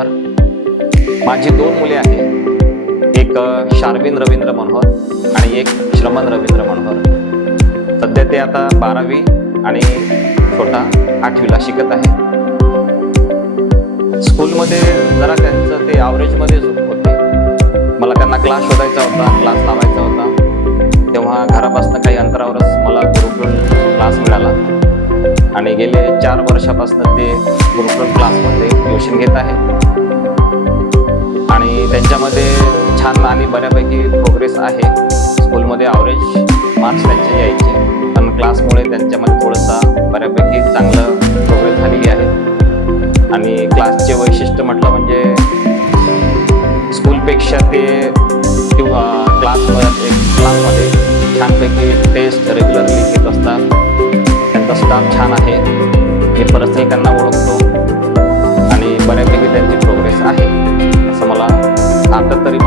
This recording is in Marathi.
मनोहर. माझी 2 मुले आहेत. एक शार्विन रवींद्र मनोहर आणि एक श्रमण रवींद्र मनोहर. सध्या ते आता 12वी आणि छोटा 8वीला शिकत आहे. स्कूलमध्ये जरा त्यांचं ते ॲव्हरेजमध्ये होते. मला त्यांना क्लास शोधायचा होता, क्लास लावायचा होता. तेव्हा घरापासून काही अंतरावरच मला गुरुकुल क्लास मिळाला आणि गेले 4 वर्षापासून ते गुरुकुल क्लासमध्ये ट्युशन घेत आहे आणि त्यांच्यामध्ये छान आणि बऱ्यापैकी प्रोग्रेस आहे. स्कूलमध्ये ॲव्हरेज मार्क्स त्यांचे यायचे, पण क्लासमुळे त्यांच्यामध्ये थोडंसा बऱ्यापैकी चांगलं प्रोग्रेस झालेली आहे. आणि क्लासचे वैशिष्ट्य म्हटलं म्हणजे स्कूलपेक्षा ते किंवा क्लासमध्ये छानपैकी टेस्ट रेग्युलरली घेत असतात. त्यांचा स्टाफ छान आहे, मी पर्सनली त्यांना ओळखतो आणि बऱ्यापैकी त्यांची प्रोग्रेस आहे असं मला आता तरी